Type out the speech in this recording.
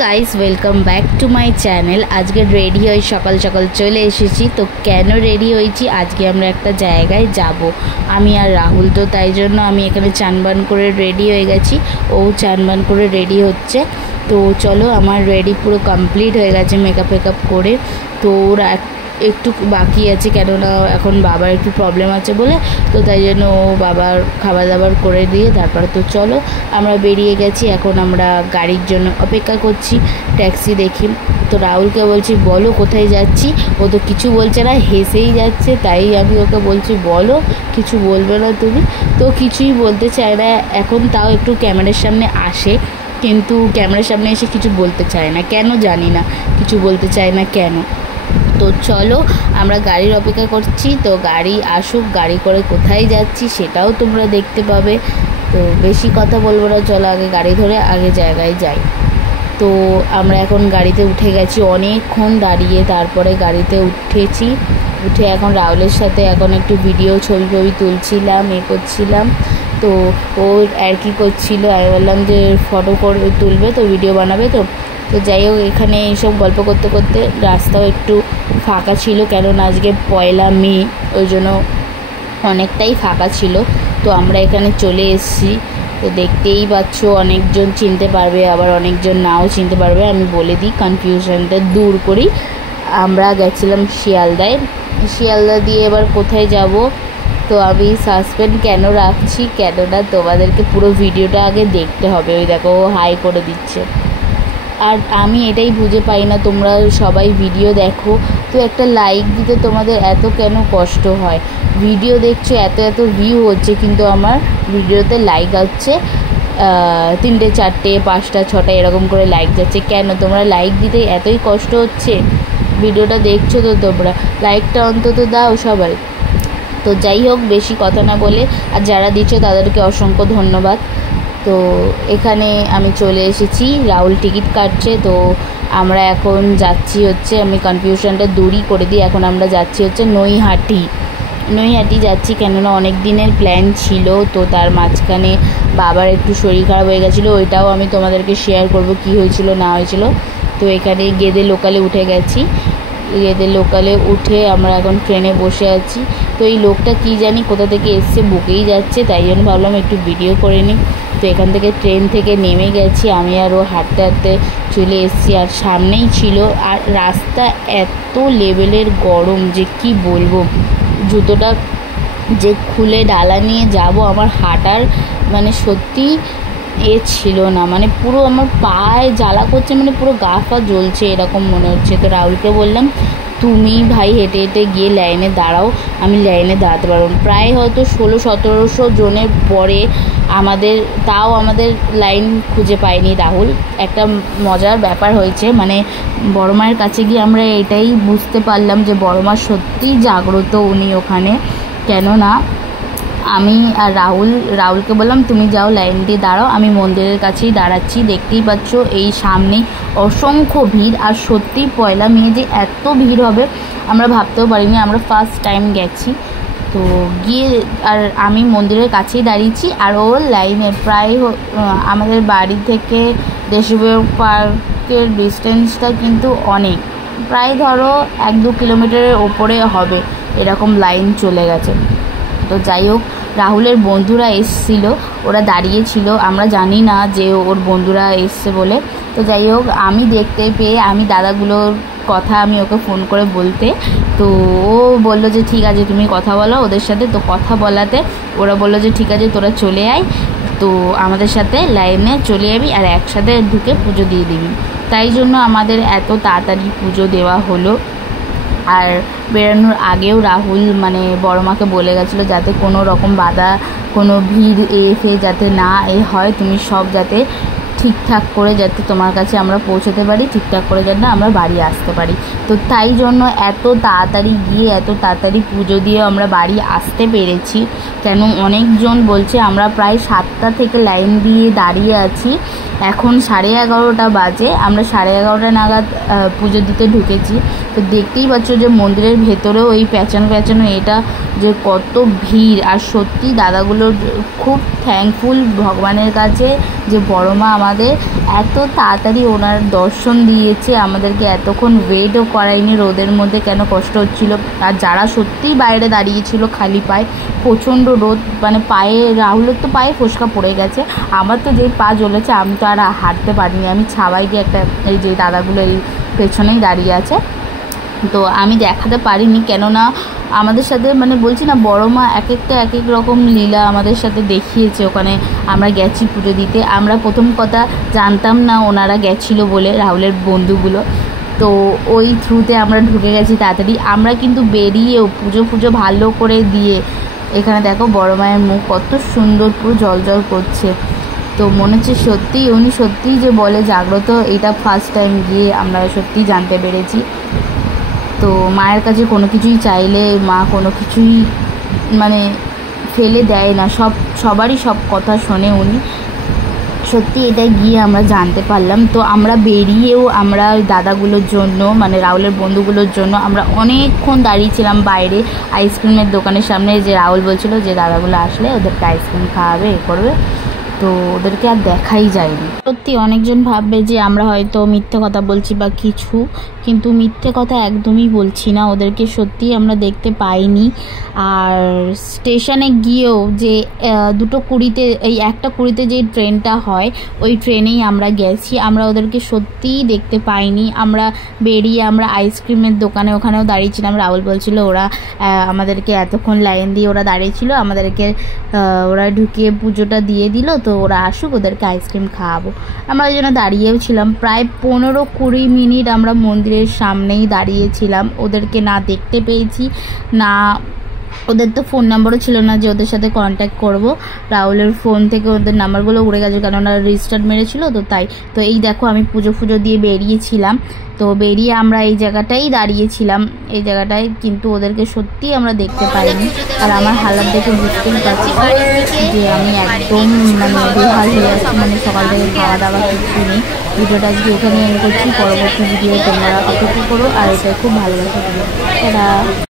Guys welcome back to my channel. আজকে ready হয়ে সকাল সকাল চলে এসেছি। তো কেন রেডি হয়েছি, আজকে আমরা একটা জায়গায় যাব আমি আর রাহুল। তো তাই জন্য আমি এখানে চানবান করে রেডি হয়ে গেছি, ও চানবান করে রেডি হচ্ছে। তো চলো, আমার রেডি পুরো কমপ্লিট হয়ে গেছে মেকআপ করে। তো ওরা একটু বাকি আছে, কেননা এখন বাবার একটু প্রবলেম আছে বলে। তো তাই জন্য ও বাবার খাবার দাবার করে দিয়ে তারপরে তো চলো আমরা বেরিয়ে গেছি। এখন আমরা গাড়ির জন্য অপেক্ষা করছি, ট্যাক্সি দেখি। তো রাহুলকে বলছি বলো কোথায় যাচ্ছি, ও তো কিছু বলছে না, হেসেই যাচ্ছে। তাই আমি ওকে বলছি বলো, কিছু বলবে না তুমি? তো কিছুই বলতে চায় না এখন, তাও একটু ক্যামেরার সামনে আসে, কিন্তু ক্যামেরার সামনে এসে কিছু বলতে চায় না, কেন জানি না, কিছু বলতে চায় না কেন। তো চলো আমরা গাড়ির অপেক্ষা করছি। তো গাড়ি আসুক, গাড়ি করে কোথায় যাচ্ছি সেটাও তোমরা দেখতে পাবে। তো বেশি কথা বলবো না, চলো আগে গাড়ি ধরে আগে জায়গায় যাই। তো আমরা এখন গাড়িতে উঠে গেছি, অনেকক্ষণ দাঁড়িয়ে তারপরে গাড়িতে উঠেছি। উঠে এখন রাহুলের সাথে এখন একটু ভিডিও ছবি তুলছিলাম, করছিলাম। তো ও আর কি করছিল, আমি বললাম যে ফটো করে তুলবে, তো ভিডিও বানাবে। তো যাই হোক, এখানে এইসব গল্প করতে করতে রাস্তাও একটু ফাঁকা ছিল, কেননা আজকে 1 মে, ওই জন্য অনেকটাই ফাঁকা ছিল। তো আমরা এখানে চলে এসেছি। তো দেখতেই পাচ্ছ, অনেকজন চিনতে পারবে, আবার অনেকজন নাও চিনতে পারবে। আমি বলে দিই, কনফিউশনটা দূর করি। আমরা গেছিলাম শিয়ালদা দিয়ে এবার কোথায় যাব, তো আমি সাসপেন্স কেন রাখছি, কেননা তোমাদেরকে পুরো ভিডিওটা আগে দেখতে হবে। ওই দেখো হাই করে দিচ্ছে। আর আমি এটাই বুঝে পাই না, তোমরা সবাই ভিডিও দেখো, তো একটা লাইক দিতে তোমাদের এত কেন কষ্ট হয়? ভিডিও দেখছো, এত ভিউ হচ্ছে, কিন্তু আমার ভিডিওতে লাইক হচ্ছে 3টে 4টে 5টা 6টা এরকম করে লাইক যাচ্ছে। কেন তোমরা লাইক দিতে এতই কষ্ট হচ্ছে? ভিডিওটা দেখছো তো তোমরা, লাইকটা অন্তত দাও সবাই। তো যাই হোক, বেশি কথা না বলে, আর যারা দিচ্ছ তাদেরকে অসংখ্য ধন্যবাদ। তো এখানে আমি চলে এসেছি, রাহুল টিকিট কাটছে। তো আমরা এখন যাচ্ছি হচ্ছে, আমি কনফিউশনটা দূরই করে দিই, এখন আমরা যাচ্ছি হচ্ছে নৈহাটি যাচ্ছি, কেননা অনেক দিনের প্ল্যান ছিল। তো তার মাঝখানে বাবার একটু শরীর খারাপ হয়ে গেছিলো, ওইটাও আমি তোমাদেরকে শেয়ার করব কি হয়েছিল না হয়েছিল। তো এখানে গেদে লোকালে উঠে গেছি, গেদে লোকালে উঠে আমরা এখন ট্রেনে বসে আছি। তো এই লোকটা কি জানি কোথা থেকে এসছে, বকেই যাচ্ছে, তাই জন্য ভাবলাম একটু ভিডিও করে নিই। তো এখান থেকে ট্রেন থেকে নেমে গেছি, আমি আর ও হাঁটতে হাঁটতে চলে এসেছি। আর সামনেই ছিল, আর রাস্তা এত লেভেলের গরম যে কি বলবো, জুতোটা যে খুলে ডালা নিয়ে যাব, আমার হাঁটার মানে সত্যি ছিল না, মানে পুরো আমার পায়ে জ্বালা করছে, মানে পুরো গা পা জ্বলছে এরকম মনে হচ্ছে। তো রাহুলকে বললাম তুমি ভাই হেঁটে হেঁটে গিয়ে লাইনে দাঁড়াও, আমি লাইনে দাঁড়াতে পারবো না। প্রায় হয়তো 1600-1700 জনের পরে আমাদের লাইন খুঁজে পায়নি রাহুল। একটা মজার ব্যাপার হয়েছে, মানে বড় মায়ের কাছে গিয়ে আমরা এটাই বুঝতে পারলাম যে বড় মা সত্যিই জাগ্রত উনি ওখানে। কেননা আমি আর রাহুলকে বললাম তুমি যাও লাইন দিয়ে দাঁড়াও, আমি মন্দিরের কাছেই দাঁড়াচ্ছি। দেখতেই পাচ্ছ এই সামনে অসংখ্য ভিড়, আর সত্যি 1 মে যে এত ভিড় হবে আমরা ভাবতেও পারিনি, আমরা ফার্স্ট টাইম গেছি। তো গিয়ে আর আমি মন্দিরের কাছেই দাঁড়িয়েছি, আর ও লাইনে প্রায় আমাদের বাড়ি থেকে দেশবিভাগ পার্কের ডিস্টেন্সটা কিন্তু অনেক, প্রায় ধরো 1-2 কিলোমিটারের ওপরে হবে, এরকম লাইন চলে গেছে। তো যাই হোক, রাহুলের বন্ধুরা এসছিল, ওরা দাঁড়িয়েছিল, আমরা জানি না যে ওর বন্ধুরা এসছে বলে। তো যাই হোক, আমি দেখতে পেয়ে আমি দাদাগুলোর কথা আমি ওকে ফোন করে বলতে, তো ও বললো যে ঠিক আছে তুমি কথা বলো ওদের সাথে। তো কথা বলাতে ওরা বললো যে ঠিক আছে তোরা চলে আয়, তো আমাদের সাথে লাইনে চলে যাবি আর একসাথে ঢুকে পুজো দিয়ে দিবি। তাই জন্য আমাদের এত তাড়াতাড়ি পুজো দেওয়া হলো। আর বেরোনোর আগেও রাহুল মানে বড় মাকে বলে গেছিলো যাতে কোনো রকম বাধা, কোনো ভিড় যাতে না হয়, তুমি সব যাতে ঠিকঠাক করে যাতে তোমার কাছে আমরা পৌঁছতে পারি, ঠিকঠাক করে যাতে আমরা বাড়ি আসতে পারি। তো তাই জন্য এত তাড়াতাড়ি গিয়ে এত তাড়াতাড়ি পুজো দিয়ে আমরা বাড়ি আসতে পেরেছি। কেন অনেকজন বলছে, আমরা প্রায় 7টা থেকে লাইন দিয়ে দাঁড়িয়ে আছি, এখন 11:30 বাজে। আমরা 11:30 নাগাদ পুজো দিতে ঢুকেছি। তো দেখতেই পাচ্ছ যে মন্দিরের ভেতরেও এই প্যাঁচানো এটা যে কত ভিড়। আর সত্যি দাদাগুলোর খুব থ্যাঙ্কফুল ভগবানের কাছে যে বড় মা আমাদের এত তাড়াতাড়ি ওনার দর্শন দিয়েছে, আমাদেরকে এতক্ষণ ওয়েটও করায়নি রোদের মধ্যে, কেন কষ্ট হচ্ছিল। আর যারা সত্যিই বাইরে দাঁড়িয়েছিল খালি পায়ে, প্রচণ্ড রোদ, মানে পায়ে, রাহুলের তো পায়ে ফোসকা পড়ে গেছে, আমার তো যেই পা জ্বলেছে আমি তো আর হাঁটতে পারিনি। আমি ছাওয়াই গিয়ে একটা, এই যে দাদাগুলো এই পেছনেই দাঁড়িয়ে আছে, তো আমি দেখাতে পারিনি, কেননা আমাদের সাথে, মানে বলছি না, বড় মা এক এক রকম লীলা আমাদের সাথে দেখিয়েছে। ওখানে আমরা গেছি পুজো দিতে, আমরা প্রথম কথা জানতাম না ওনারা গেছিলো বলে, রাহুলের বন্ধুগুলো, তো ওই থ্রুতে আমরা ঢুকে গেছি তাড়াতাড়ি। আমরা কিন্তু বেরিয়েও পুজো ভালো করে দিয়ে, এখানে দেখো বড় মায়ের মুখ কত সুন্দর, পুরো জল করছে। তো মনে হচ্ছে সত্যিই উনি সত্যিই যে বলে জাগ্রত, এটা ফার্স্ট টাইম গিয়ে আমরা সত্যিই জানতে পেরেছি। তো মায়ের কাছে কোনো কিছুই চাইলে মা কোনো কিছুই মানে ফেলে দেয় না, সবারই সব কথা শোনে উনি, সত্যি এটা গিয়ে আমরা জানতে পারলাম। তো আমরা বেরিয়েও আমরা ওই দাদাগুলোর জন্য, মানে রাহুলের বন্ধুগুলোর জন্য আমরা অনেকক্ষণ দাঁড়িয়েছিলাম বাইরে আইসক্রিমের দোকানের সামনে, যে রাহুল বলছিল যে দাদাগুলো আসলে ওদেরকে আইসক্রিম খাওয়াবে, এ করবে, তো ওদেরকে আর দেখাই যায়নি। সত্যি অনেকজন ভাববে যে আমরা হয়তো মিথ্যে কথা বলছি বা কিছু, কিন্তু মিথ্যে কথা একদমই বলছি না, ওদেরকে সত্যিই আমরা দেখতে পাইনি। আর স্টেশনে গিয়েও যে 2:20-তে, এই 1:20-তে যে ট্রেনটা হয় ওই ট্রেনেই আমরা গেছি, আমরা ওদেরকে সত্যিই দেখতে পাইনি। আমরা বেরিয়ে আমরা আইসক্রিমের দোকানে ওখানেও দাঁড়িয়েছিলাম, রাহুল বলছিল ওরা আমাদেরকে এতক্ষণ লাইন দিয়ে ওরা দাঁড়িয়েছিল, আমাদেরকে ওরা ঢুকিয়ে পুজোটা দিয়ে দিল, তো ওরা আসুক ওদেরকে আইসক্রিম খাওয়াবো। আমরা ওই জন্য দাঁড়িয়েও ছিলাম প্রায় 15-20 মিনিট, আমরা মন্দিরের সামনেই দাঁড়িয়েছিলাম। ওদেরকে না দেখতে পেয়েছি, না ওদের তো ফোন নাম্বারও ছিল না যে ওদের সাথে কন্ট্যাক্ট করব, রাহুলের ফোন থেকে ওদের নাম্বারগুলো উড়ে গেছে, কারণ ওরা রিস্টার্ট মেরেছিল, তো তাই। তো এই দেখো আমি পুজো দিয়ে বেরিয়েছিলাম, তো বেরিয়ে আমরা এই জায়গাটাই দাঁড়িয়েছিলাম, এই জায়গাটায়, কিন্তু ওদেরকে সত্যিই আমরা দেখতে পাইনি। আর আমার হালাত দেখে বুঝতেই পারছি যে আমি একদম মানে বেহাল হয়ে যাচ্ছি, মানে সকাল থেকে খাওয়া দাওয়া কিছু নেই। ভিডিওটা আজকে এখানে এন্ড করছি, পরবর্তী ভিডিও তোমরা অপেক্ষা করো, আর এটা খুব ভালোবাসা।